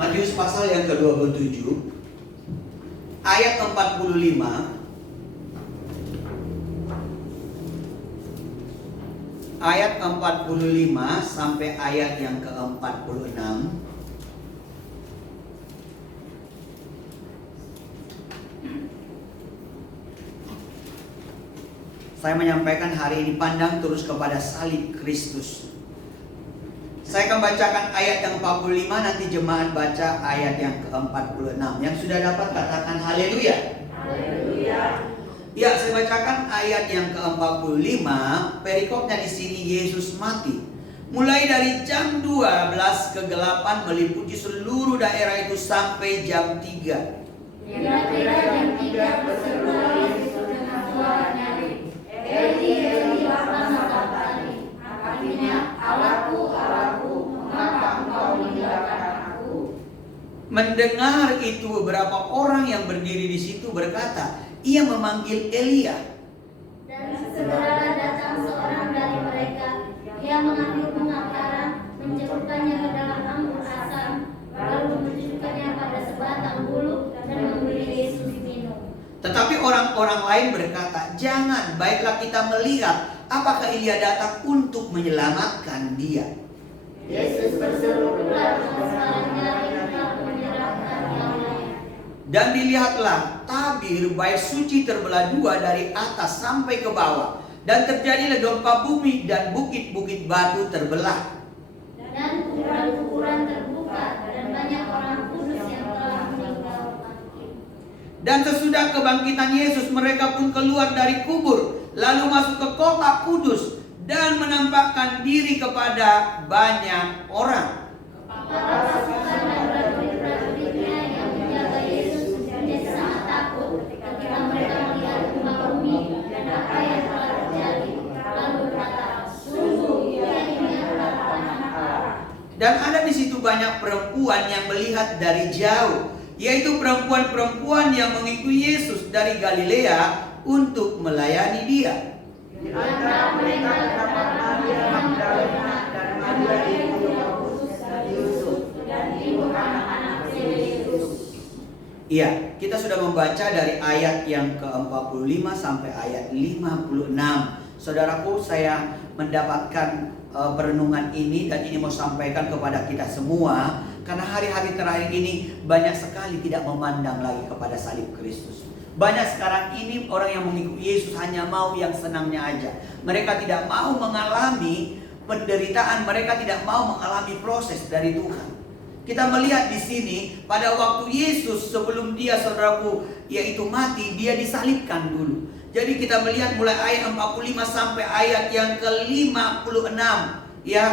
Matius pasal yang ke-27 ayat 45 ayat 45 sampai ayat yang ke-46. Saya menyampaikan hari ini, pandang terus kepada salib Kristus. Saya akan bacakan ayat yang 45, nanti jemaat baca ayat yang ke-46. Yang sudah dapat katakan haleluya. Haleluya. Ya, saya bacakan ayat yang ke-45. Perikopnya di sini, Yesus mati. Mulai dari jam 12 kegelapan meliputi seluruh daerah itu sampai jam 3. Kira-kira jam 3 berserulah Yesus dengan suara nyaring, Eli, Eli, lama sabachthani. Artinya, Allahku, Allahku, mengapa engkau meninggalkan aku? Mendengar itu, beberapa orang yang berdiri di situ berkata, ia memanggil Elia. Dan segera datang seorang dari mereka. Ia mengambil bunga karang, mencelupkannya ke dalam anggur asam, lalu menunjukkannya pada sebatang bulu dan memberi Yesus minum. Tetapi orang-orang lain berkata, jangan, baiklah kita melihat apakah Elia datang untuk menyelamatkan dia. Yesus berseru pula dengan suara nyaring lalu menyerahkan nyawanya. Dan dilihatlah tabir bait suci terbelah dua dari atas sampai ke bawah, dan terjadilah gempa bumi dan bukit-bukit batu terbelah. Dan kuburan-kuburan terbuka dan banyak orang kudus yang telah meninggal bangkit. Dan sesudah kebangkitan Yesus, mereka pun keluar dari kubur, lalu masuk ke kota kudus dan menampakkan diri kepada banyak orang. Para pasukan dan prajurit-prajuritnya yang menjaga Yesus menjadi sangat takut ketika mereka melihat gempa bumi dan apa yang telah terjadi. Lalu berkata, sungguh ia ini adalah anak Allah. Dan ada di situ banyak perempuan yang melihat dari jauh, yaitu perempuan-perempuan yang mengikuti Yesus dari Galilea untuk melayani dia. Di antara mereka terdapat Maria Magdalena dan Maria ibu Yakobus dan Yusuf dan ibu anak-anak Yesus. Iya, kita sudah membaca dari ayat yang ke-45 sampai ayat 56. Saudaraku, saya mendapatkan perenungan ini dan ini mau sampaikan kepada kita semua, karena hari-hari terakhir ini banyak sekali tidak memandang lagi kepada salib Kristus. Banyak sekarang ini orang yang mengikuti Yesus hanya mau yang senangnya aja. Mereka tidak mau mengalami penderitaan, mereka tidak mau mengalami proses dari Tuhan. Kita melihat di sini pada waktu Yesus sebelum dia, saudaraku, yaitu mati, dia disalibkan dulu. Jadi kita melihat mulai ayat 45 sampai ayat yang ke-56, ya.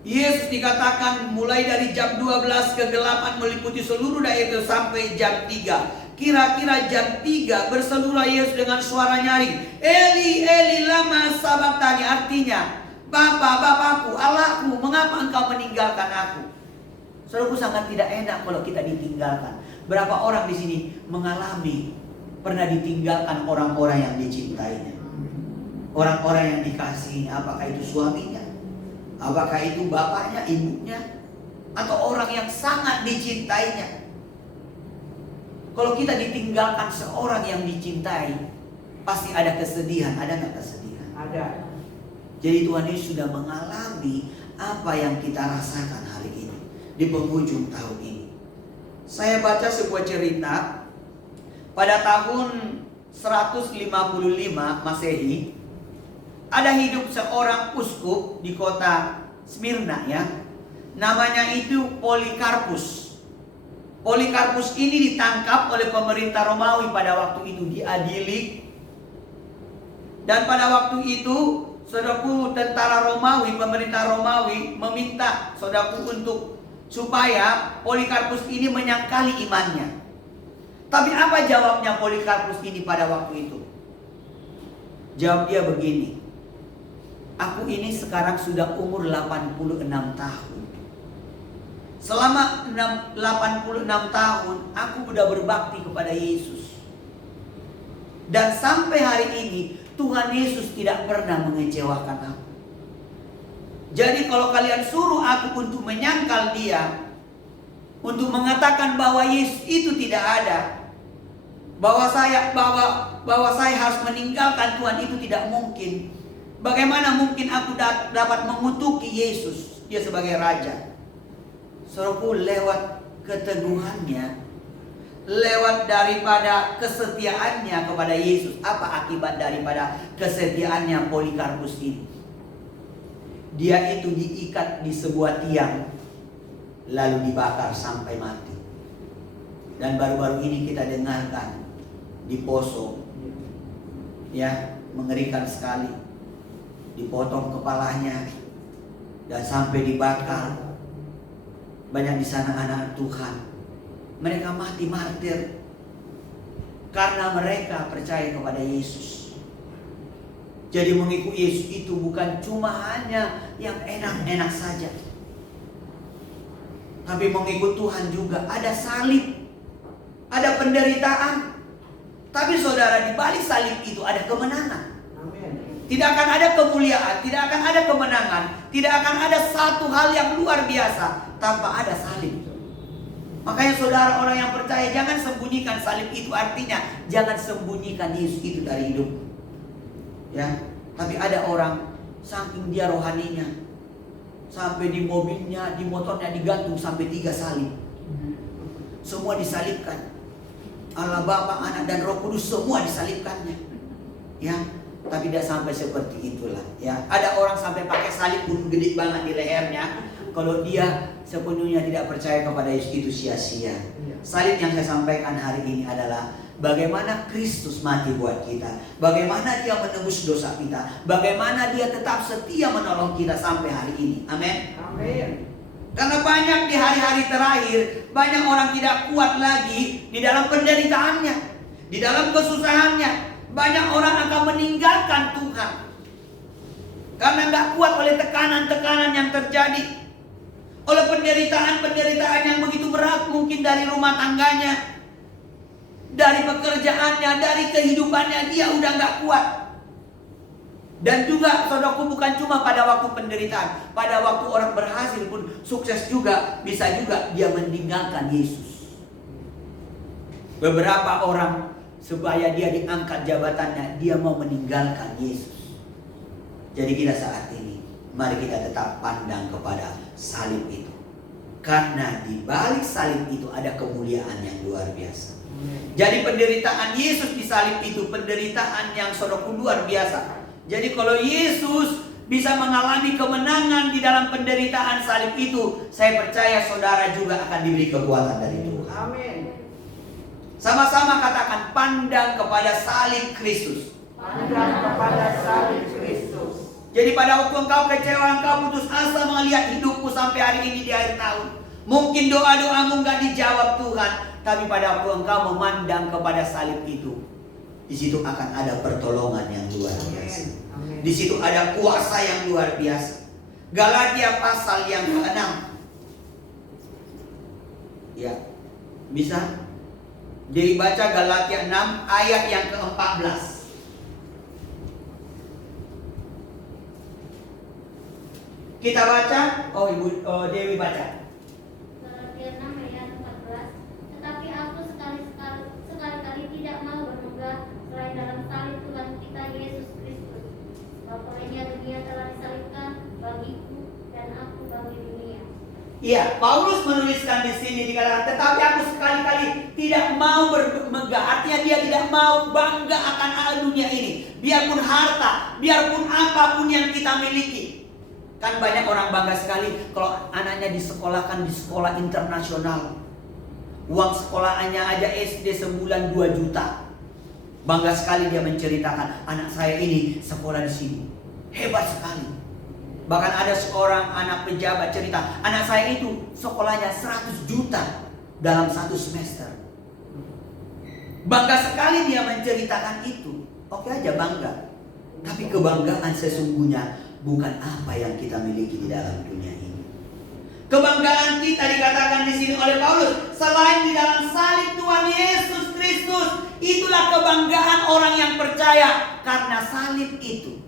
Yesus dikatakan mulai dari jam 12 kegelapan meliputi seluruh daerah itu sampai jam 3. Kira-kira jam 3 berserulah Yesus dengan suara nyaring, Eli, Eli, lama sabachthani. Artinya, Bapakku, Allahku, mengapa engkau meninggalkan aku? Saudaraku, sangat tidak enak kalau kita ditinggalkan. Berapa orang di sini mengalami pernah ditinggalkan orang-orang yang dicintainya, orang-orang yang dikasihinya, apakah itu suaminya, apakah itu bapaknya, ibunya, atau orang yang sangat dicintainya. Kalau kita ditinggalkan seorang yang dicintai, pasti ada kesedihan. Ada nggak kesedihan? Ada. Jadi Tuhan Yesus sudah mengalami apa yang kita rasakan hari ini di penghujung tahun ini. Saya baca sebuah cerita pada tahun 155 Masehi. Ada hidup seorang uskup di kota Smyrna, ya. Namanya itu Polikarpus. Polikarpus ini ditangkap oleh pemerintah Romawi pada waktu itu, diadili. Dan pada waktu itu, saudaraku, tentara Romawi, pemerintah Romawi meminta saudaraku untuk supaya Polikarpus ini menyangkali imannya. Tapi apa jawabnya Polikarpus ini pada waktu itu? Jawab dia begini, aku ini sekarang sudah umur 86 tahun. Selama 86 tahun aku sudah berbakti kepada Yesus. Dan sampai hari ini Tuhan Yesus tidak pernah mengecewakan aku. Jadi kalau kalian suruh aku untuk menyangkal dia, untuk mengatakan bahwa Yesus itu tidak ada. Bahwa saya harus meninggalkan Tuhan itu tidak mungkin. Bagaimana mungkin aku dapat mengutuki Yesus, dia sebagai raja? Saudaraku, lewat keteguhannya, lewat daripada kesetiaannya kepada Yesus. Apa akibat daripada kesetiaannya Polikarpus ini? Dia itu diikat di sebuah tiang, lalu dibakar sampai mati. Dan baru-baru ini kita dengarkan di Poso, ya, mengerikan sekali. Dipotong kepalanya dan sampai dibakar. Banyak di sana anak Tuhan, mereka mati martir karena mereka percaya kepada Yesus. Jadi mengikuti Yesus itu bukan cuma hanya yang enak-enak saja, tapi mengikut Tuhan juga ada salib, ada penderitaan. Tapi saudara, di balik salib itu ada kemenangan. Tidak akan ada kemuliaan, tidak akan ada kemenangan, tidak akan ada satu hal yang luar biasa tanpa ada salib. Makanya saudara, orang yang percaya jangan sembunyikan salib itu, artinya jangan sembunyikan Yesus itu dari hidup. Ya, tapi ada orang saking dia rohaninya, sampai di mobilnya, di motornya digantung sampai 3 salib. Semua disalibkan. Allah Bapa, Anak dan Roh Kudus semua disalibkannya. Ya. Tapi tidak sampai seperti itulah, ya. Ada orang sampai pakai salib pun gede banget di lehernya. Kalau dia sepenuhnya tidak percaya kepada Yesus, itu sia-sia. Salib yang saya sampaikan hari ini adalah bagaimana Kristus mati buat kita, bagaimana dia menebus dosa kita, bagaimana dia tetap setia menolong kita sampai hari ini. Amin. Amin. Karena banyak di hari-hari terakhir, banyak orang tidak kuat lagi di dalam penderitaannya, di dalam kesusahannya. Banyak orang akan meninggalkan Tuhan karena nggak kuat oleh tekanan-tekanan yang terjadi, oleh penderitaan-penderitaan yang begitu berat, mungkin dari rumah tangganya, dari pekerjaannya, dari kehidupannya, dia udah nggak kuat. Dan juga saudaraku, bukan cuma pada waktu penderitaan, pada waktu orang berhasil pun, sukses juga, bisa juga dia meninggalkan Yesus. Beberapa orang supaya dia diangkat jabatannya, dia mau meninggalkan Yesus. Jadi kita saat ini, mari kita tetap pandang kepada salib itu. Karena di balik salib itu ada kemuliaan yang luar biasa. Jadi penderitaan Yesus di salib itu penderitaan yang saudaraku luar biasa. Jadi kalau Yesus bisa mengalami kemenangan di dalam penderitaan salib itu, saya percaya saudara juga akan diberi kekuatan dari Tuhan. Amin. Sama-sama katakan, pandang kepada salib Kristus. Pandang kepada salib Kristus. Jadi pada waktu engkau kecewa, engkau putus asa melihat hidupmu sampai hari ini di akhir tahun, mungkin doa-doamu gak dijawab Tuhan, tapi pada waktu engkau memandang kepada salib itu, di situ akan ada pertolongan yang luar biasa. Amin. Di situ ada kuasa yang luar biasa. Galatia pasal yang ke-6. Ya, bisa? Jadi baca Galatia 6 ayat yang ke-14. Kita baca. Dewi baca. Galatia 6 ayat 14. Tetapi aku sekali-kali tidak mau bermegah selain dalam salib Tuhan kita Yesus Kristus. Sebab olehnya dunia telah disalibkan bagiku dan aku bagi dunia. Iya, Paulus menuliskan di sini dikatakan, tetapi aku sekali-kali tidak mau bermegah. Artinya dia tidak mau bangga akan dunia ini. Biarpun harta, biarpun apapun yang kita miliki. Kan banyak orang bangga sekali kalau anaknya disekolahkan di sekolah internasional. Uang sekolahannya aja SD sebulan 2 juta. Bangga sekali dia menceritakan, anak saya ini sekolah di sini. Hebat sekali. Bahkan ada seorang anak pejabat cerita, anak saya itu sekolahnya 100 juta dalam 1 semester. Bangga sekali dia menceritakan itu. Oke aja bangga. Tapi kebanggaan sesungguhnya bukan apa yang kita miliki di dalam dunia ini. Kebanggaan kita dikatakan di sini oleh Paulus, selain di dalam salib Tuhan Yesus Kristus, itulah kebanggaan orang yang percaya karena salib itu.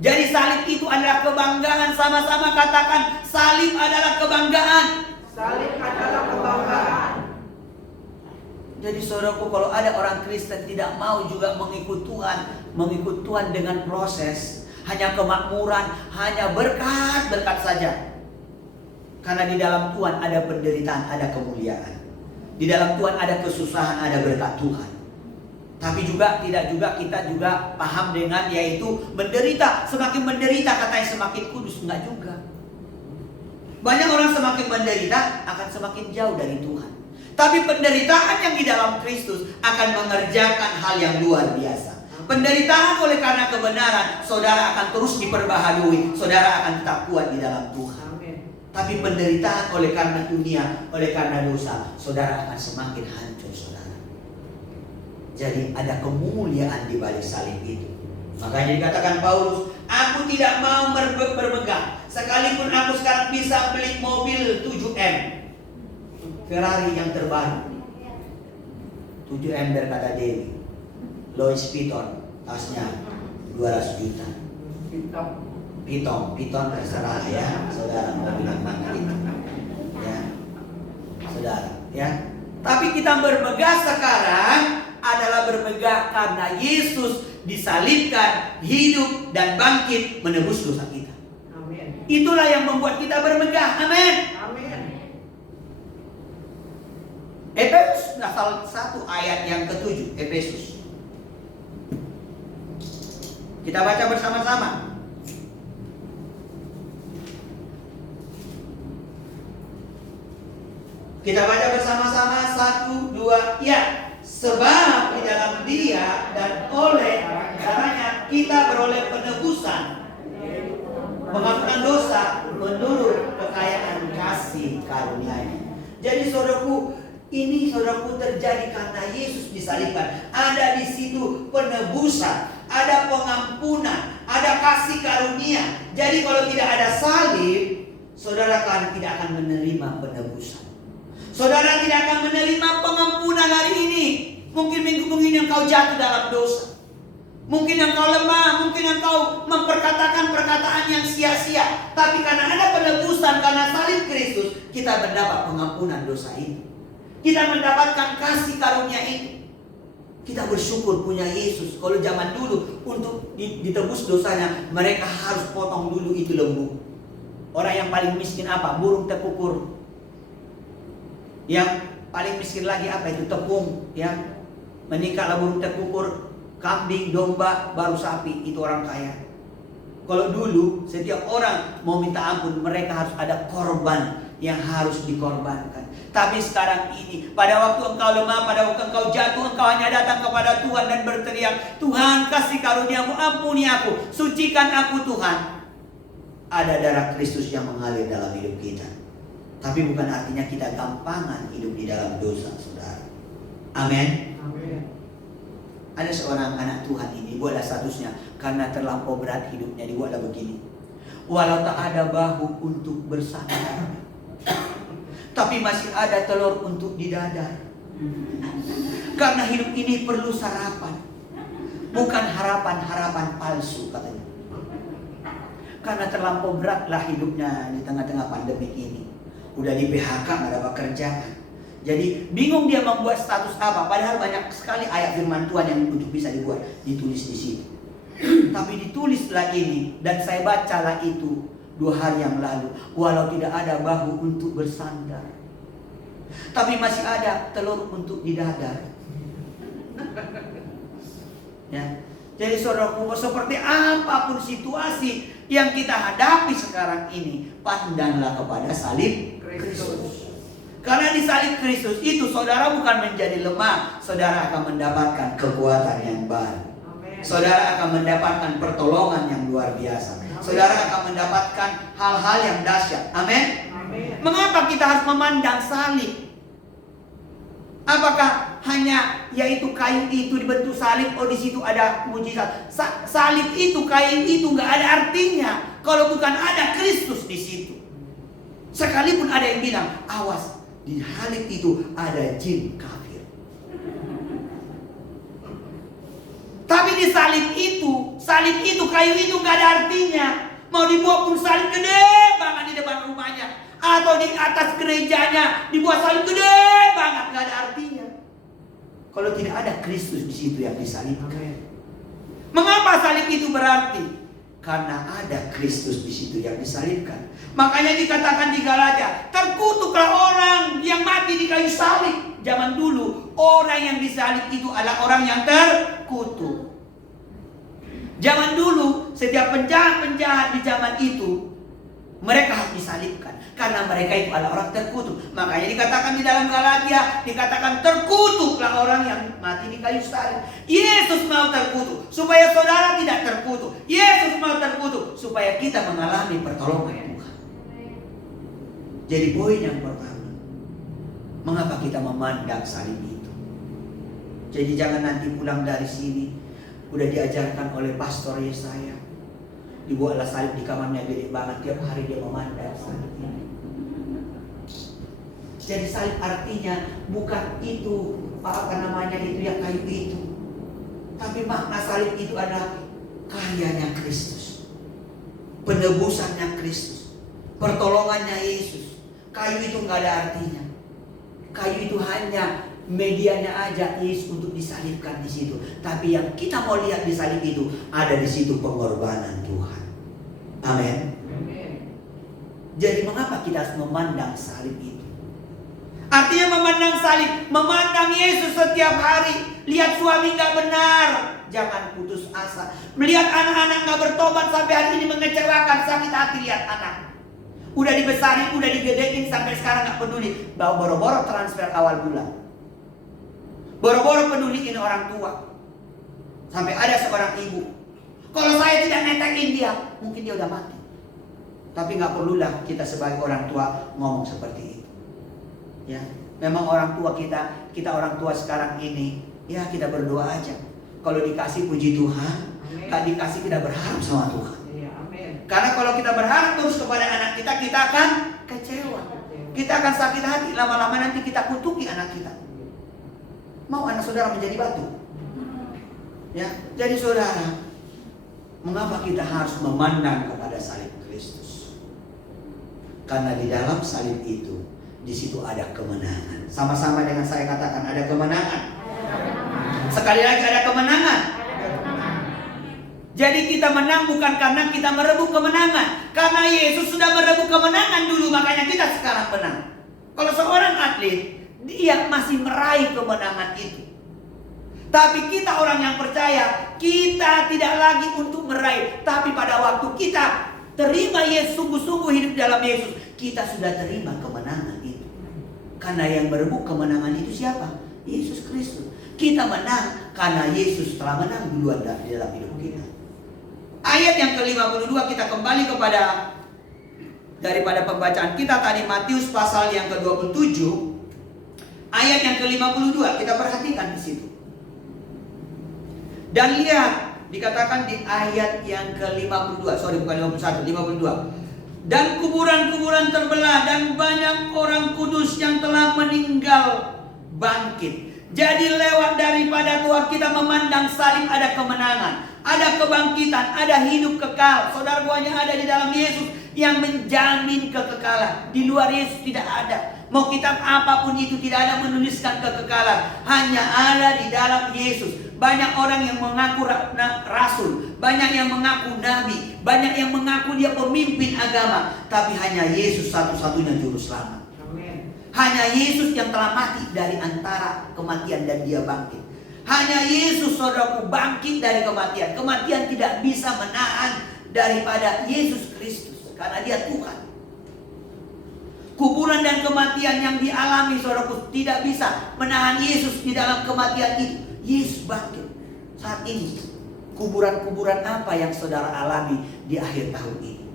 Jadi salib itu adalah kebanggaan. Sama-sama katakan, salib adalah kebanggaan. Salib adalah kebanggaan. Jadi saudaraku, kalau ada orang Kristen tidak mau juga mengikut Tuhan dengan proses, hanya kemakmuran, hanya berkat saja. Karena di dalam Tuhan ada penderitaan, ada kemuliaan. Di dalam Tuhan ada kesusahan, ada berkat Tuhan. Tapi tidak kita juga paham dengan yaitu menderita. Semakin menderita katanya semakin kudus. Enggak juga. Banyak orang semakin menderita akan semakin jauh dari Tuhan. Tapi penderitaan yang di dalam Kristus akan mengerjakan hal yang luar biasa. Penderitaan oleh karena kebenaran, saudara akan terus diperbaharui. Saudara akan tetap kuat di dalam Tuhan. Tapi penderitaan oleh karena dunia, oleh karena dosa, saudara akan semakin hancur, saudara. Jadi ada kemuliaan di balik salib itu. Makanya dikatakan Paulus, aku tidak mau bermegah. Sekalipun aku sekarang bisa beli mobil 7M, Ferrari yang terbaru. 7M berkata Dewi, Louis Vuitton, tasnya 200 juta. Piton terserah ya, saudara mau bilang mana itu, ya, saudara, ya. Tapi kita bermegah sekarang adalah bermegah karena Yesus disalibkan, hidup dan bangkit menebus dosa kita. Amin. Itulah yang membuat kita bermegah. Amin. Amin. Efesus pasal 1 ayat yang ke-7, Efesus. Kita baca bersama-sama. Kita baca bersama-sama 1, 2, ya. Sebab di dalam Dia dan oleh darahnya kita beroleh penebusan, pengampunan dosa menurut kekayaan kasih karunia-Nya. Jadi saudaraku, ini saudaraku terjadi karena Yesus disalibkan. Ada di situ penebusan, ada pengampunan, ada kasih karunia. Jadi kalau tidak ada salib, saudara kan tidak akan menerima penebusan. Saudara tidak akan menerima pengampunan hari ini. Mungkin minggu ini engkau jatuh dalam dosa. Mungkin engkau lemah, mungkin engkau memperkatakan perkataan yang sia-sia. Tapi karena ada penebusan, karena salib Kristus, kita mendapat pengampunan dosa itu. Kita mendapatkan kasih karunia itu. Kita bersyukur punya Yesus. Kalau zaman dulu untuk ditebus dosanya, mereka harus potong dulu itu lembu. Orang yang paling miskin apa? Burung tekukur. Yang paling miskin lagi apa itu? Tepung, ya. Menikahlah burung tekukur, kambing, domba, baru sapi. Itu orang kaya. Kalau dulu setiap orang mau minta ampun, mereka harus ada korban yang harus dikorbankan. Tapi sekarang ini, pada waktu engkau lemah, pada waktu engkau jatuh, engkau hanya datang kepada Tuhan dan berteriak, Tuhan kasih karuniamu, ampuni aku, sucikan aku Tuhan. Ada darah Kristus yang mengalir dalam hidup kita. Tapi bukan artinya kita gampangan hidup di dalam dosa, saudara. Amin. Amin. Ada seorang anak Tuhan ini, buatlah statusnya karena terlampau berat hidupnya, dibuatlah begini. Walau tak ada bahu untuk bersandar, tapi masih ada telur untuk didadar. Karena hidup ini perlu sarapan, bukan harapan-harapan palsu, katanya. Karena terlampau beratlah hidupnya di tengah-tengah pandemi ini. Udah di PHK, gak dapat kerjaan. Jadi bingung dia membuat status apa. Padahal banyak sekali ayat firman Tuhan yang untuk bisa dibuat, ditulis di situ. Tapi ditulislah ini, dan saya bacalah itu 2 hari yang lalu. Walau tidak ada bahu untuk bersandar, tapi masih ada telur untuk didadar. Ya. Jadi saudaraku, seperti apapun situasi yang kita hadapi sekarang ini, pandanglah kepada salib Kristus. Karena di salib Kristus itu saudara bukan menjadi lemah, saudara akan mendapatkan kekuatan yang baru. Saudara akan mendapatkan pertolongan yang luar biasa. Saudara akan mendapatkan hal-hal yang dahsyat. Amin. Mengapa kita harus memandang salib? Apakah hanya yaitu kayu itu dibentuk salib, oh di situ ada mujizat? Salib itu, kayu itu nggak ada artinya kalau bukan ada Kristus di situ. Sekalipun ada yang bilang, awas, di salib itu ada jin kafir. Tapi di salib itu, kayu itu nggak ada artinya. Mau dibuat pun salib gede banget di depan rumahnya, atau di atas gerejanya dibuat salib gede banget, nggak ada artinya. kalau tidak ada Kristus di situ yang disalibkan. Amin. Mengapa salib itu berarti? Karena ada Kristus di situ yang disalibkan. Makanya dikatakan di Galatia, terkutuklah orang yang mati di kayu salib. Zaman dulu orang yang disalib itu adalah orang yang terkutuk. Zaman dulu setiap penjahat-penjahat di zaman itu mereka harus disalibkan karena mereka itu adalah orang terkutuk. Makanya dikatakan di dalam Galatia, dikatakan terkutuklah orang yang mati di kayu salib. Yesus mau terkutuk supaya saudara tidak terkutuk. Yesus mau terkutuk supaya kita mengalami pertolongan Tuhan. Jadi poin yang pertama, mengapa kita memandang salib itu? Jadi jangan nanti pulang dari sini udah diajarkan oleh Pastor Yesaya, dibuatlah salib di kamarnya gede banget, tiap hari dia memandang salib ini. Jadi salib artinya bukan itu apa namanya itu yang kayu itu, tapi makna salib itu adalah karyanya Kristus, penebusannya Kristus, pertolongannya Yesus. Kayu itu nggak ada artinya. Kayu itu hanya medianya aja Yesus untuk disalibkan di situ. Tapi yang kita mau lihat di salib itu, ada di situ pengorbanan Tuhan. Amin. Jadi mengapa kita harus memandang salib itu? Artinya memandang salib, memandang Yesus setiap hari. Lihat suami nggak benar, jangan putus asa. Melihat anak-anak nggak bertobat sampai hari ini mengecewakan, sakit hati lihat anak. Udah dibesarin, udah digedein sampai sekarang nggak peduli. Boro-boro transfer awal bulan. Boro-boro peduliin orang tua. Sampai ada seorang ibu, kalau saya tidak netekin dia, mungkin dia udah mati. Tapi nggak perlulah kita sebagai orang tua ngomong seperti itu. Ya, memang orang tua kita orang tua sekarang ini, ya kita berdoa aja. Kalau dikasih puji Tuhan, nggak dikasih kita berharap sama Tuhan. Karena kalau kita berharap terus kepada anak kita, kita akan kecewa. Kita akan sakit hati. Lama-lama nanti kita kutuki anak kita. Mau anak saudara menjadi batu? Ya, jadi saudara, mengapa kita harus memandang kepada salib Kristus? Karena di dalam salib itu, di situ ada kemenangan. Sama-sama dengan saya katakan, ada kemenangan. Sekali lagi, ada kemenangan. Jadi kita menang bukan karena kita merebut kemenangan. Karena Yesus sudah merebut kemenangan dulu, makanya kita sekarang menang. Kalau seorang atlet, dia masih meraih kemenangan itu. Tapi kita orang yang percaya, kita tidak lagi untuk meraih. Tapi pada waktu kita terima Yesus, sungguh-sungguh hidup dalam Yesus, kita sudah terima kemenangan itu. Karena yang merebut kemenangan itu siapa? Yesus Kristus. Kita menang karena Yesus telah menang duluan di dalam hidup kita. Ayat yang ke-52 kita kembali kepada daripada pembacaan kita tadi, Matius pasal yang ke-27 ayat yang ke-52, kita perhatikan di situ. Dan lihat, dikatakan di ayat yang ke-52, bukan 51, 52. Dan kuburan-kuburan terbelah dan banyak orang kudus yang telah meninggal bangkit. Jadi lewat daripada Tuhan kita memandang salib, ada kemenangan, ada kebangkitan, ada hidup kekal. Saudara, buahnya ada di dalam Yesus yang menjamin kekekalan. Di luar Yesus tidak ada. Mau kitab apapun itu tidak ada menuliskan kekekalan. Hanya ada di dalam Yesus. Banyak orang yang mengaku rasul, banyak yang mengaku nabi, banyak yang mengaku dia pemimpin agama. Tapi hanya Yesus satu-satunya juru selamat. Hanya Yesus yang telah mati dari antara kematian dan dia bangkit. Hanya Yesus, saudaraku, bangkit dari kematian. Kematian tidak bisa menahan daripada Yesus Kristus, karena dia Tuhan. Kuburan dan kematian yang dialami, saudaraku, tidak bisa menahan Yesus di dalam kematian itu. Yesus bangkit. Saat ini, kuburan-kuburan apa yang saudara alami di akhir tahun ini?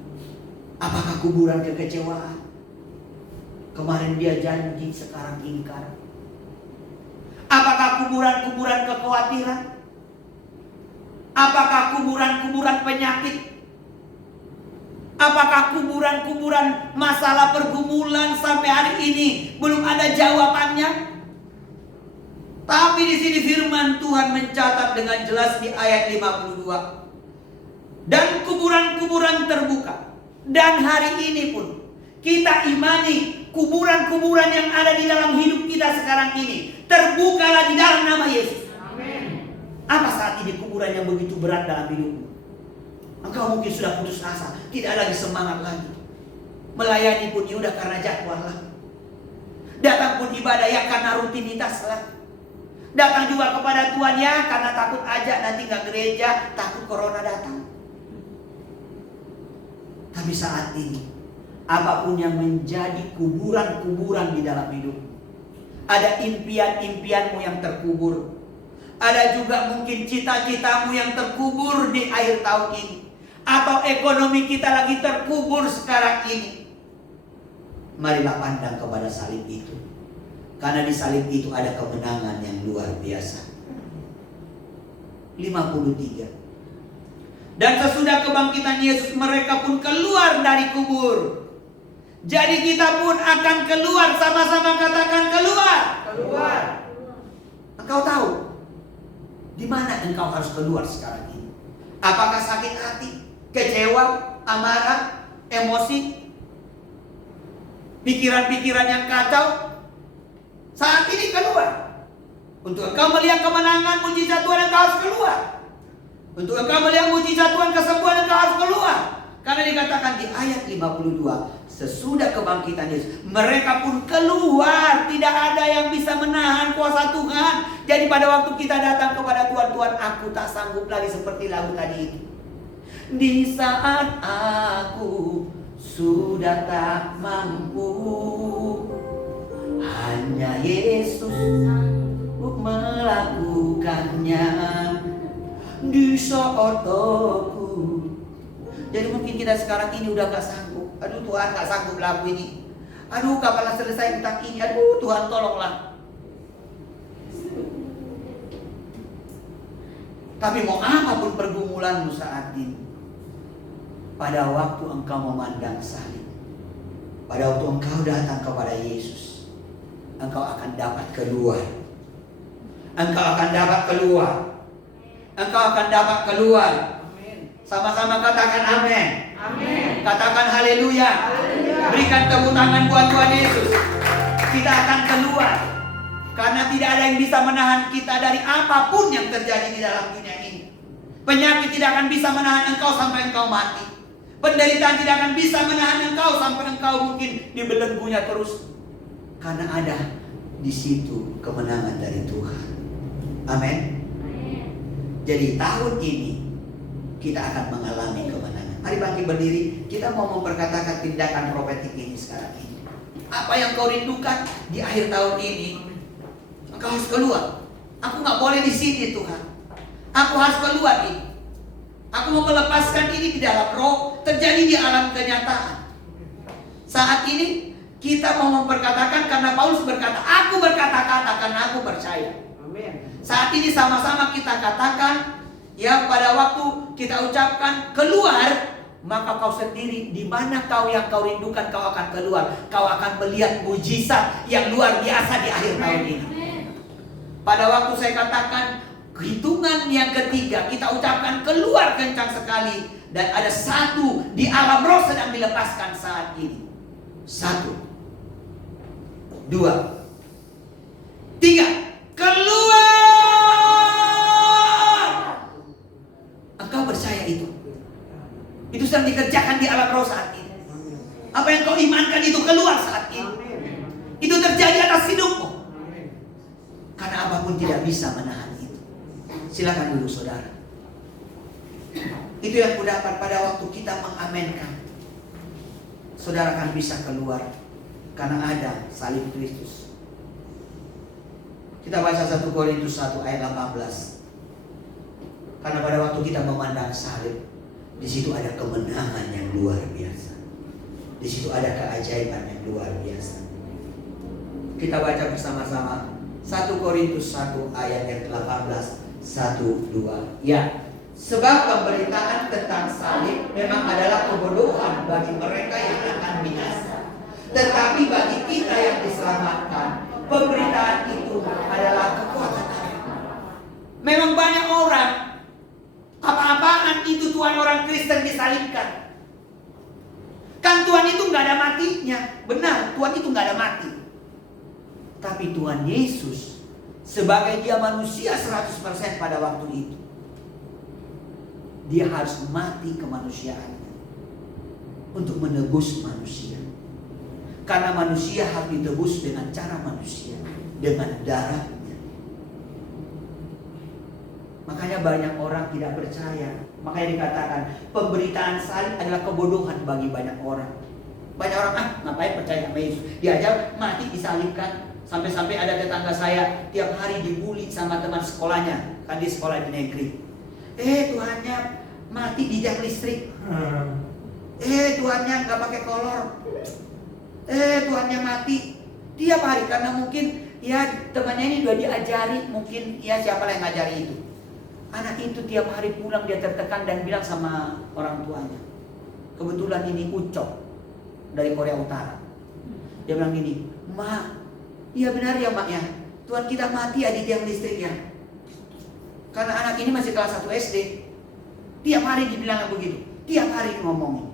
Apakah kuburan kekecewaan? Kemarin dia janji, sekarang ingkar. Apakah kuburan-kuburan kekhawatiran? Apakah kuburan-kuburan penyakit? Apakah kuburan-kuburan masalah pergumulan sampai hari ini belum ada jawabannya? Tapi di sini firman Tuhan mencatat dengan jelas di ayat 52. Dan kuburan-kuburan terbuka. Dan hari ini pun kita imani kuburan-kuburan yang ada di dalam hidup kita sekarang ini terbukalah di dalam nama Yesus. Amin. Apa saat ini kuburan yang begitu berat dalam hidupmu? Engkau mungkin sudah putus asa, tidak lagi semangat lagi. Melayani pun ya udah karena jadwal lah. Datang pun ibadah ya karena rutinitas lah. Datang juga kepada Tuhan ya karena takut aja nanti nggak gereja, takut corona datang. Tapi saat ini, apapun yang menjadi kuburan-kuburan di dalam hidup, ada impian-impianmu yang terkubur, ada juga mungkin cita-citamu yang terkubur di akhir tahun ini, atau ekonomi kita lagi terkubur sekarang ini. Marilah pandang kepada salib itu, karena di salib itu ada kemenangan yang luar biasa. 53. Dan sesudah kebangkitan Yesus, mereka pun keluar dari kubur. Jadi kita pun akan keluar, sama-sama katakan keluar. Keluar. Engkau tahu di mana engkau harus keluar sekarang ini? Apakah sakit hati, kecewa, amarah, emosi, pikiran-pikiran yang kacau? Saat ini keluar. Untuk engkau melihat kemenangan, mujizat Tuhan, engkau harus keluar. Untuk engkau melihat mujizat Tuhan, kesembuhan, engkau harus keluar. Karena dikatakan di ayat 52, sesudah kebangkitan Yesus, mereka pun keluar. Tidak ada yang bisa menahan kuasa Tuhan. Jadi pada waktu kita datang kepada Tuhan, Tuhan, aku tak sanggup lagi, seperti lagu tadi itu. Di saat aku sudah tak mampu, hanya Yesus sanggup melakukannya. Di saat aku. Jadi mungkin kita sekarang ini udah gak sanggup. Aduh Tuhan, gak sanggup lagu ini. Aduh kapan selesai utang ini. Aduh Tuhan tolonglah. Tapi mau apapun pergumulanmu saat ini, pada waktu engkau memandang salib, pada waktu engkau datang kepada Yesus, engkau akan dapat keluar. Engkau akan dapat keluar. Engkau akan dapat keluar. Sama-sama katakan amin. Amin. Katakan haleluya. Haleluya. Berikan tepuk tangan buat Tuhan Yesus. Kita akan keluar. Karena tidak ada yang bisa menahan kita dari apapun yang terjadi di dalam dunia ini. Penyakit tidak akan bisa menahan engkau sampai engkau mati. Penderitaan tidak akan bisa menahan engkau sampai engkau mungkin dibelenggunya terus. Karena ada di situ kemenangan dari Tuhan. Amin. Jadi tahun ini kita akan mengalami kemenangan. Mari bangkit berdiri. Kita mau memperkatakan tindakan profetik ini sekarang ini. Apa yang kau rindukan di akhir tahun ini, engkau harus keluar. Aku gak boleh di sini Tuhan. Aku harus keluar ini. Aku mau melepaskan ini di dalam roh, terjadi di alam kenyataan. Saat ini kita mau memperkatakan, karena Paulus berkata, aku berkata-kata karena aku percaya. Amin. Saat ini sama-sama kita katakan, ya pada waktu kita ucapkan keluar, maka kau sendiri di mana kau yang kau rindukan, kau akan keluar. Kau akan melihat mujizat yang luar biasa di akhir tahun ini. Pada waktu saya katakan hitungan yang ketiga, kita ucapkan keluar kencang sekali, dan ada satu di alam roh sedang dilepaskan saat ini. 1, 2, 3. Keluar! Engkau percaya itu? Itu sedang dikerjakan di alam roh saat ini. Apa yang kau imankan itu keluar saat ini. Itu terjadi atas hidupmu. Karena apapun tidak bisa menahan itu. Silakan dulu saudara. Itu yang kudapat pada waktu kita mengamenkan. Saudara akan bisa keluar karena ada salib Kristus. Kita baca 1 Korintus 1 ayat 18. Karena pada waktu kita memandang salib, di situ ada kemenangan yang luar biasa. Di situ ada keajaiban yang luar biasa. Kita baca bersama-sama 1 Korintus 1 ayat yang 18. 1, 2. Ya, sebab pemberitaan tentang salib memang adalah kebodohan bagi mereka yang akan binasa. Tetapi bagi kita yang diselamatkan, pemberitaan itu adalah kekuatan Allah. Memang banyak orang, apa-apaan itu Tuhan orang Kristen disalibkan. Kan Tuhan itu nggak ada matinya. Benar, Tuhan itu nggak ada mati. Tapi Tuhan Yesus sebagai dia manusia 100% pada waktu itu, dia harus mati kemanusiaannya untuk menebus manusia. Karena manusia harus ditebus dengan cara manusia, dengan darahnya. Makanya banyak orang tidak percaya. Makanya dikatakan pemberitaan salib adalah kebodohan bagi banyak orang. Banyak orang, ngapain percaya sama Yesus? Dia aja mati disalibkan. Sampai-sampai ada tetangga saya tiap hari dibully sama teman sekolahnya. Kan di sekolah di negeri. Tuhannya mati di tiang listrik. Tuhannya nggak pakai kolor. Tuhannya mati tiap hari. Karena mungkin ya temannya ini udah diajari. Mungkin ya siapa yang ngajari itu. Anak itu tiap hari pulang dia tertekan dan bilang sama orang tuanya. Kebetulan ini Ucok dari Korea Utara. Dia bilang gini, "Ma, iya benar ya mak ya, Tuhan kita mati ya di tiang listrik ya." Karena anak ini masih kelas 1 SD. Tiap hari dibilang begitu. Tiap hari ngomongin.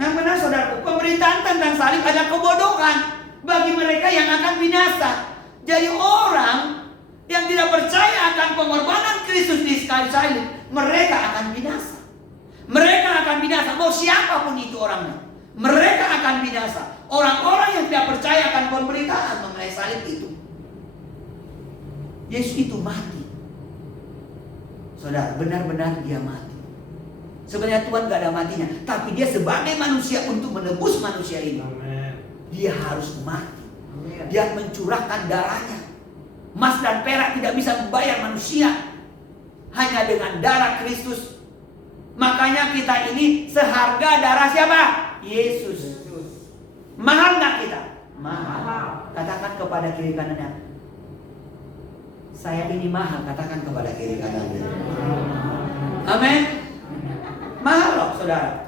Memang benar saudaraku, pemberitaan tentang salib adalah kebodohan bagi mereka yang akan binasa. Jadi orang yang tidak percaya akan pengorbanan Kristus di kayu salib, mereka akan binasa. Mereka akan binasa, mau siapapun itu orangnya. Mereka akan binasa. Orang-orang yang tidak percaya akan pemberitaan mengenai salib itu. Yesus itu mati. Saudara, benar-benar dia mati. Sebenarnya Tuhan gak ada matinya, tapi dia sebagai manusia untuk menebus manusia ini. Dia harus mati. Dia mencurahkan darahnya. Emas dan perak tidak bisa membayar manusia, hanya dengan darah Kristus. Makanya kita ini seharga darah siapa? Yesus. Mahal gak kita? Mahal. Katakan kepada kiri kanannya, saya ini mahal. Katakan kepada kiri kanannya. Amin. Mahal loh saudara.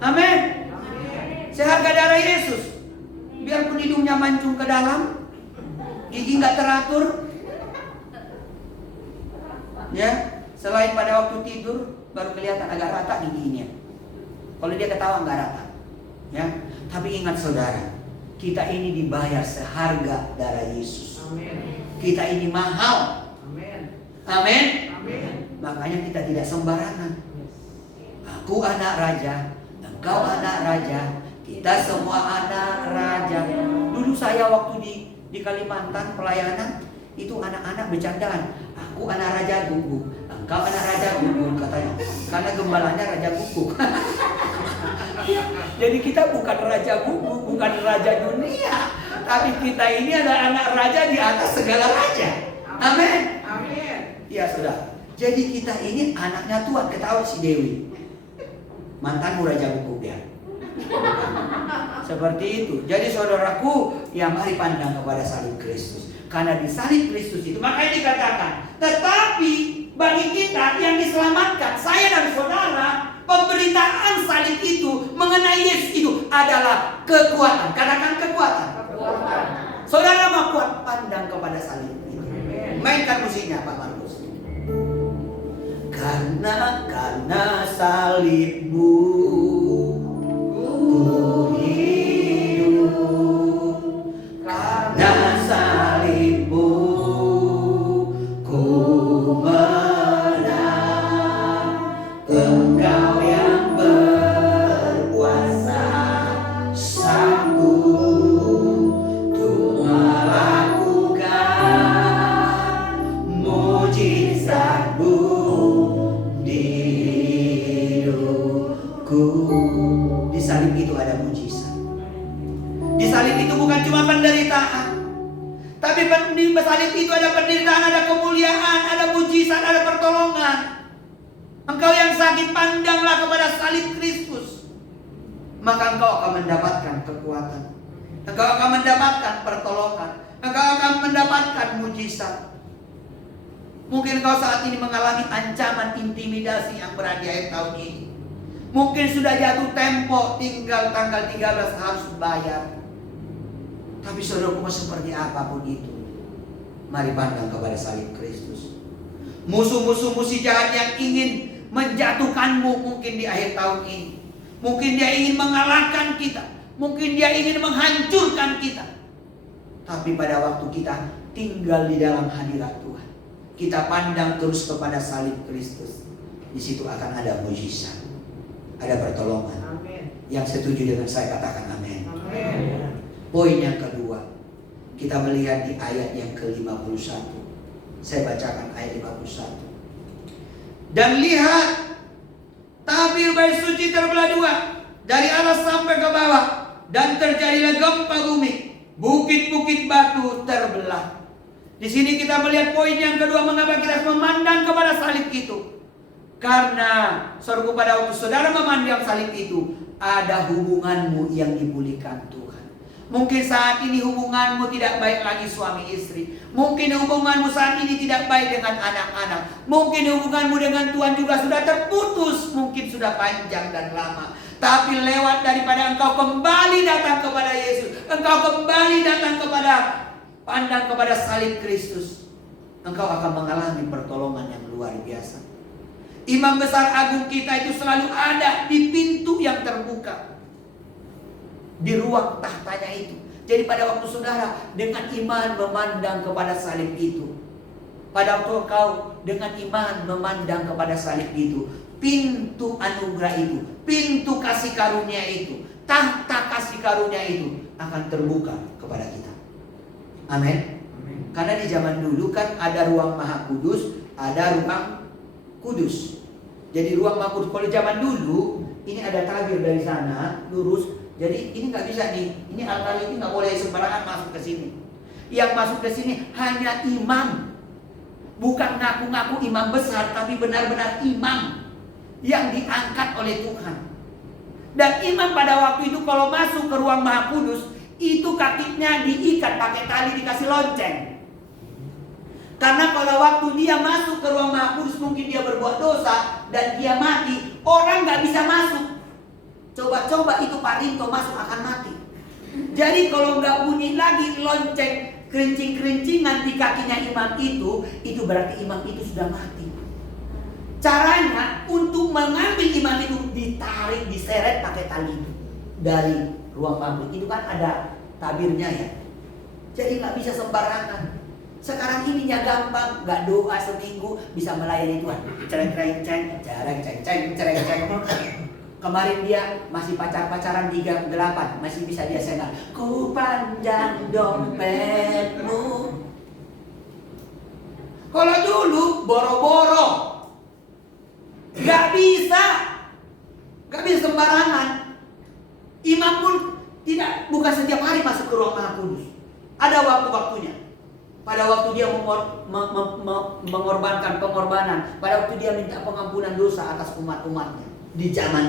Amin. Seharga darah Yesus. Biarpun hidungnya mancung ke dalam, gigi nggak teratur, ya. Selain pada waktu tidur baru kelihatan agak rata giginya. Kalau dia ketawa nggak rata, ya. Tapi ingat saudara, kita ini dibayar seharga darah Yesus. Kita ini mahal. Amin. Makanya kita tidak sembarangan. Aku anak raja, engkau anak raja, kita semua anak raja. Dulu saya waktu di Kalimantan pelayanan, itu anak-anak bercandaan, aku anak raja guguk, engkau anak raja guguk katanya, karena gembalanya raja guguk. Jadi kita bukan raja guguk, bukan raja dunia, tapi kita ini adalah anak raja di atas segala raja. Amin. Iya sudah. Jadi kita ini anaknya Tuhan. Ketawa si Dewi, mantanmu raja guguk ya. Seperti itu. Jadi saudaraku, ya mari pandang kepada salib Kristus. Karena di salib Kristus itu, makanya dikatakan, tetapi bagi kita yang diselamatkan, saya dan saudara, pemberitaan salib itu mengenai Yesus itu adalah kekuatan. Katakan kekuatan. Saudara mau kuat, pandang kepada salib itu. Mainkan musiknya Pak Markus. Karena salibmu ku hidup, karena salibmu ku menang. Engkau yang berkuasa, sanggup untuk melakukan mujizat-Mu di hidupku. Di salib itu ada mujizat. Di salib itu bukan cuma penderitaan, tapi di salib itu ada penderitaan, ada kemuliaan, ada mujizat, ada pertolongan. Engkau yang sakit, pandanglah kepada salib Kristus, maka engkau akan mendapatkan kekuatan. Engkau akan mendapatkan pertolongan. Engkau akan mendapatkan mujizat. Mungkin engkau saat ini mengalami ancaman intimidasi yang berat di akhir tahun ini. Mungkin sudah jatuh tempo, tinggal tanggal 13 harus bayar. Tapi saudaraku, seperti apapun itu, mari pandang kepada salib Kristus. Musuh-musuh jahat yang ingin menjatuhkanmu mungkin di akhir tahun ini, mungkin dia ingin mengalahkan kita, mungkin dia ingin menghancurkan kita. Tapi pada waktu kita tinggal di dalam hadirat Tuhan, kita pandang terus kepada salib Kristus, di situ akan ada mujizat, ada pertolongan. Amin. Yang setuju dengan saya katakan amin. Amin. Poin yang kedua, kita melihat di ayat yang ke-51. Saya bacakan ayat 51. Dan lihat, tabir bait suci terbelah dua, dari atas sampai ke bawah, dan terjadilah gempa bumi, bukit-bukit batu terbelah. Di sini kita melihat poin yang kedua, mengapa kita harus memandang kepada salib itu. Karena saudaraku, pada waktu saudara memandang salib itu, ada hubunganmu yang dipulihkan Tuhan. Mungkin saat ini hubunganmu tidak baik lagi suami istri. Mungkin hubunganmu saat ini tidak baik dengan anak-anak. Mungkin hubunganmu dengan Tuhan juga sudah terputus. Mungkin sudah panjang dan lama. Tapi lewat daripada engkau kembali datang kepada Yesus, engkau kembali datang kepada, pandang kepada salib Kristus, engkau akan mengalami pertolongan yang luar biasa. Imam besar agung kita itu selalu ada di pintu yang terbuka, di ruang tahtanya itu. Jadi pada waktu saudara dengan iman memandang kepada salib itu, pada waktu engkau dengan iman memandang kepada salib itu, pintu anugerah itu, pintu kasih karunia itu, tahta kasih karunia itu akan terbuka kepada kita. Amin. Karena di zaman dulu kan ada ruang maha kudus, ada ruang kudus. Jadi ruang maha kudus, kalau zaman dulu ini ada tabir dari sana lurus. Jadi ini nggak bisa ini altar ini nggak boleh sembarangan masuk ke sini. Yang masuk ke sini hanya imam, bukan ngaku-ngaku imam besar, tapi benar-benar imam yang diangkat oleh Tuhan. Dan imam pada waktu itu kalau masuk ke ruang maha kudus, itu kakinya diikat pakai tali, dikasih lonceng. Karena kalau waktu dia masuk ke ruang maha kudus, mungkin dia berbuat dosa dan dia mati, orang nggak bisa masuk. Coba-coba itu Pak Rinto masuk akan mati. Jadi kalau nggak bunyi lagi lonceng kerincing-kerincingan di kakinya imam itu berarti imam itu sudah mati. Caranya untuk mengambil imam itu ditarik, diseret pakai tali itu dari ruang maha kudus. Itu kan ada tabirnya ya. Jadi nggak bisa sembarangan. Sekarang ininya gampang, nggak doa seminggu bisa melayani Tuhan. Cereng. Kemarin dia masih pacaran 38, masih bisa dia senang. Ku panjang dompetmu. Kalau dulu boro-boro, nggak bisa sembarangan. Imam pun bukan setiap hari masuk ke ruang maha kudus. Ada waktu-waktunya. Pada waktu dia mengorbankan pengorbanan, pada waktu dia minta pengampunan dosa atas umat-umatnya di zaman